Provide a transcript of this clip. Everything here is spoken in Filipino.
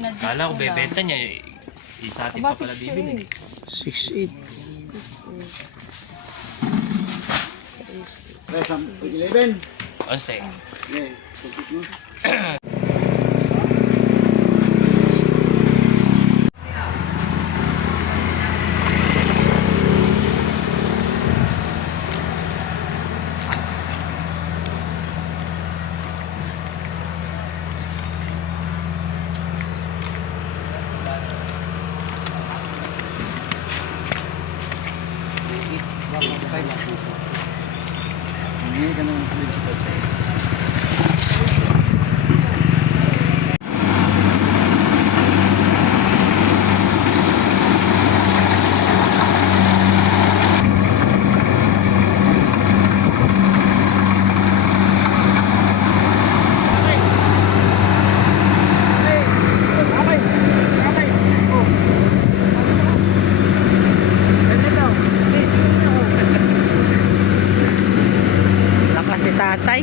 Pinadjust Kala ko ko lang. bebenta niya. Isa atin pa pala bibili. 6'8". Kaya 11. 11. Okay, tupit mo. Hindi ka naman nakalimutan sa'yo. Lakas ni tatay.